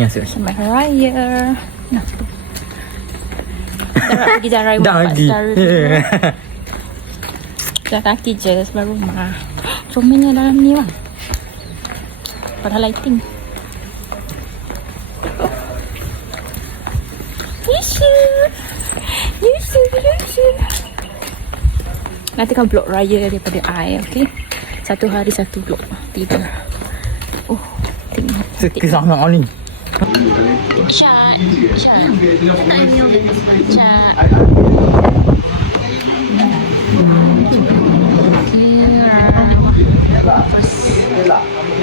Ni asal. Selamat Hari Raya. Nah. Dah pergi jalan raya Dah buat lagi. story dulu. Jalan kaki je sebelah rumah. Comelnya dalam ni bang. Pada lighting. Yusu. Nanti kan vlog raya daripada I, okey? Satu hari satu vlog. 3. Oh, tengok. Sekisah nak ni. Cat. Cat.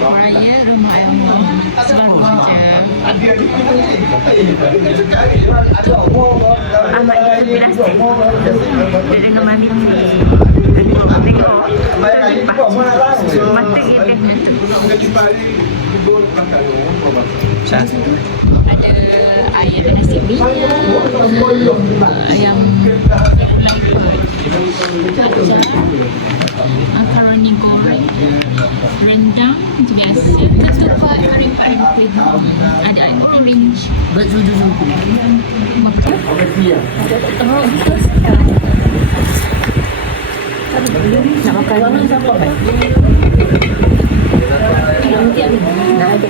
Raya rumah ayam sebaru je. Amat itu plastik. Dia dengan mandi. Tengok. Mata kita. Ada ayam nasi minyak, ayam makaroni goreng, rendang macam biasa, ketupat kari-kari putih, ada air orange, bersudu-sudu, makan, ada telur bis, nak makan nak ada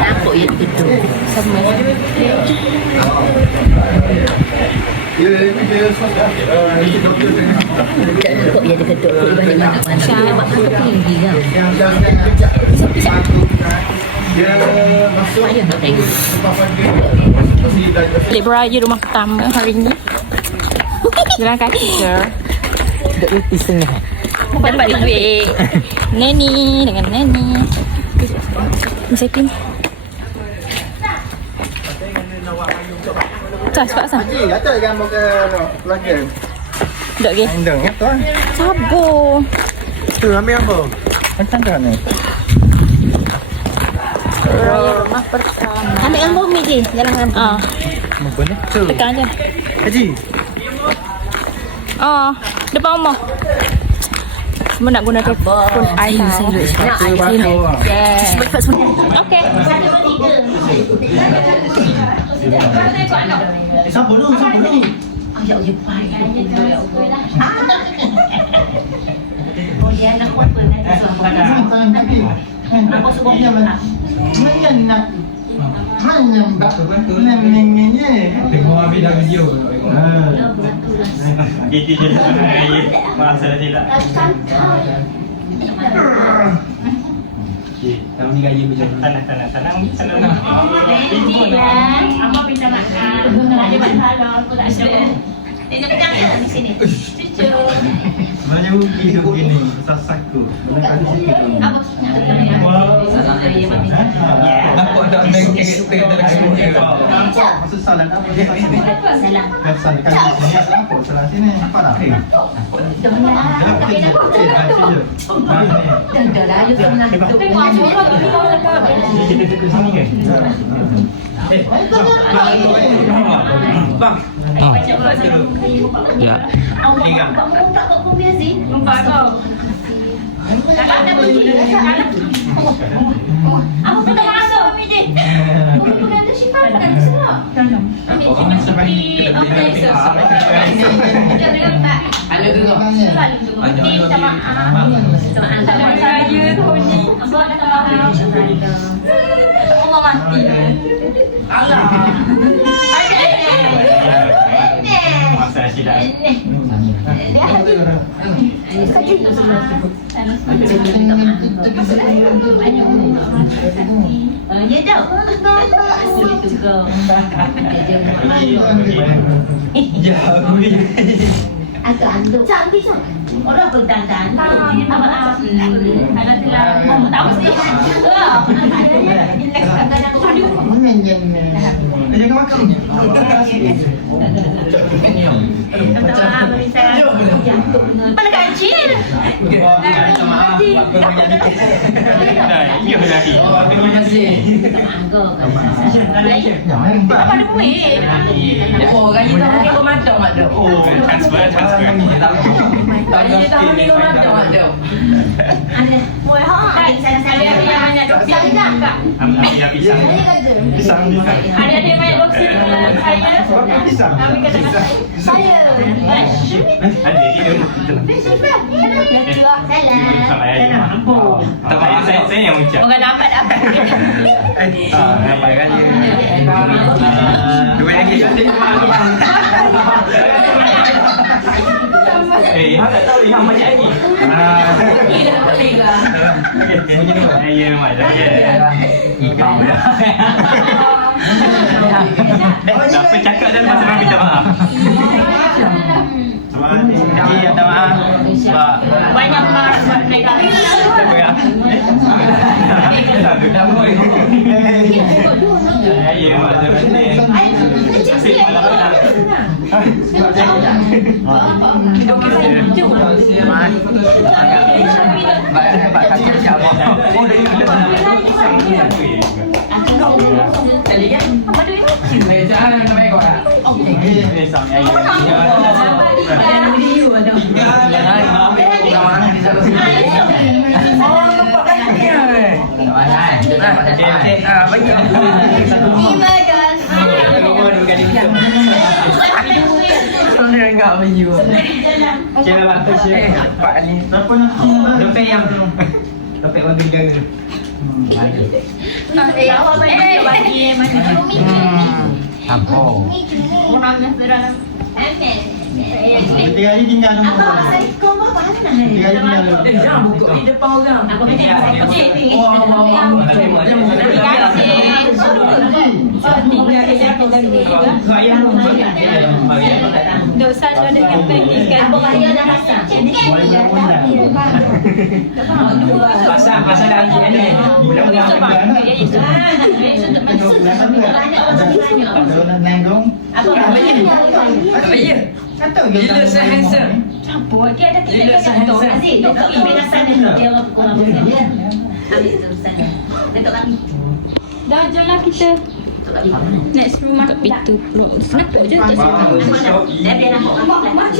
aku itu sama kok dia dekat ibadah macam buat apa tinggi kan Lek beraya rumah pertama hari ni. Jalan kaki je. Dah utis tengah. Dapat duit. Neni dengan Neni. Siapin. Cepat sah. Ada gambar ke keluarga. Dok ke? Endang ya tuan. Sabar. Tu ambil apa? Macam mana? Raya rumah pertama. Ambil gambar umi je. Jalan gambar. Ah. Apa ni? Tu. Tekan je. Haji. Ah, depan rumah. Semua nak guna telefon I tau. Nak I sini. Yes. Okay. Siapa dulu? Siapa dulu? Ya Allah, payahnya tu ya Allah. Oh, dia nak apa nanti suami. Apa sebabnya mana? Mana nak? Mana mbak? Mana Tengok habis dah video. Gitu je lah. Masa tidak. Tahun ni gaya macam ni. Tenang. Apa minta makan? Dia buat salah, aku tak ada. Dia pegang di sini. Cucu. Sebenarnya hoki tu begini. Besar saku. Mana kali situ tu. Apa? Aku ada main kereta dalam kereta. Maksud salah apa dia kat sini? Salah. Salah kat sini. Apa salah sini? Apa dah? Dah kerja. Dah lah, lu pernah. Kita ke sini kan? Bang. Ya. Kamu tak kau pun biasa. Kalau ada begini, aku tak masuk ni. Kamu pun ada simpan tak semua. Orang sampai Ada dulu. Selalu tunggu. Minta maaf. Selamat raya tahun ni. Abang dah maaf. Allah mati. Allah. Masa tidak. Ya dah. Agak cantik sah. Orang berdandan. Anak telah tahu sih. Mana yang jangan makan ni. Mana kecil? jadi. Iya lagi. Terima kasih. Apa ada duit? Oh, gaji tahun ni bermacam ada. Oh, Transfer. gaji tahun ni bermacam ada. Boleh ha? Ada yang banyak doksi enggak? Ambil pisang. Pisang. Ada yang banyak doksi dengan saya. Pisang. Kami kata saya. Ada dia. Sama ayah. Saya yang ucap. Orang dapat. Nampak kan dia. Dua lagi. Hang tak tahu Hang macam lagi. Ya, macam Ikan dia. Apa cakap dan masa minta maaf. Minta maaf. Sebab Banyak marah buat mereka. apa ya? Ya, macam ni. Asyik malam. Dapat bagi jaga. Awak bagi mana? Tampol. Orang berang. Tiga hari tinggal nama. Tiga hari tinggal nama. Jangan buka di depan orang. Dosa sudah dengan bagikan. Pasal lagi ada. Kalau nak nanggung, kata Gila saya handsome. Campur. Dia ada tiga kantor. Aziz, duduk kat belah sana. Dia orang kurang bersama. Ambil urusan. Datuk kami. Dah jalan kita. Next rumah pintu pula. Nampak je tak Ah, Dia biar nampak. Macam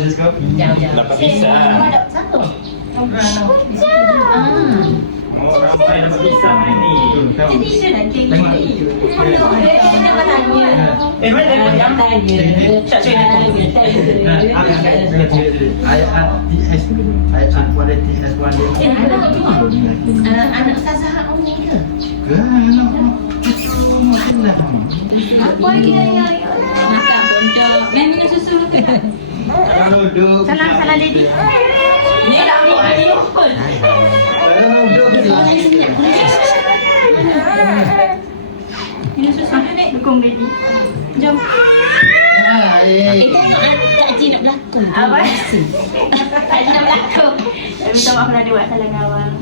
just go. Dapat pisang. satu. Orang ramai dapat pisang ni. Jadi dia nanti. Dia nak tanya. Mana dapat yang tak cuy nak ayat kualiti S1 dia. Anak Ustazah Umi ke? Apa lagi yang makan bondok. Yang minum susu ke? Kalau duduk, Salam Lady. Ni dah ambil air. kalau duduk Minum susu ni dukung Lady. Jom. Tak Ji nak berlakon. Apa? Tak nak berlakon. Minta maaf dah buat salah ngawang.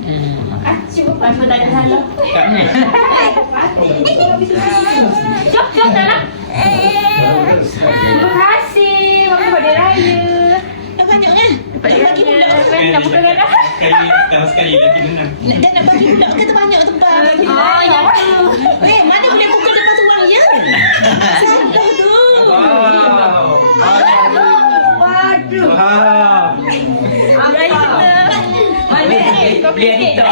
Lepas tu tak ada salah. Jom salah. Terima kasih. Mama pada raya. Dah banyak kan? Nak bagi pula. Nak buka dah. sekali lagi benar. Dan nak bagi pula kata banyak tempat. Oh, yang tu. Mana boleh buka depan seorang ya? Salah tu. Wow. Waduh. Wow. Raya kita. Balik. Kau fikir.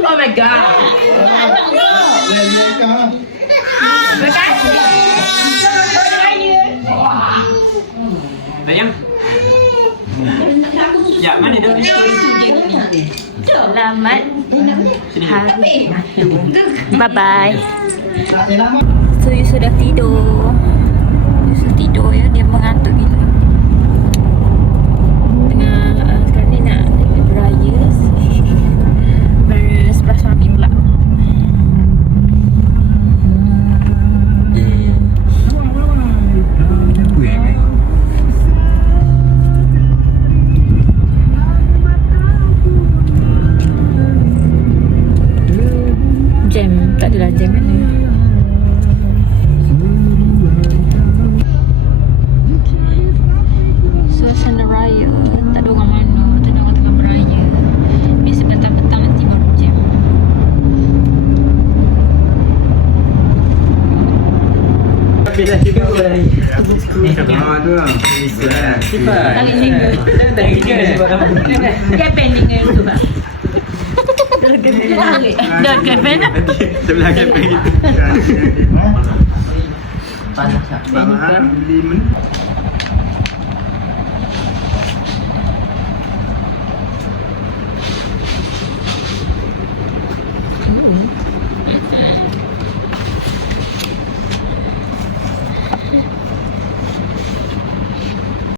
Oh my god. Terima kasih. Selamat raya. Sayang. Ya, mana dah? Selamat hari. Bye-bye. So, you sudah tidur. You sudah tidur ya. Dia mengantuk gila. Tengah sekarang ni nak beraya. Sebelah suami pula. Jam, tak adalah jam mana. Suasana raya, tak ada orang mana, tak ada orang tengah beraya. Biasa tu lah. Tarik single. Dia pending tu pak. Dah kepen. Sebelah keping itu. Panas tak? Beli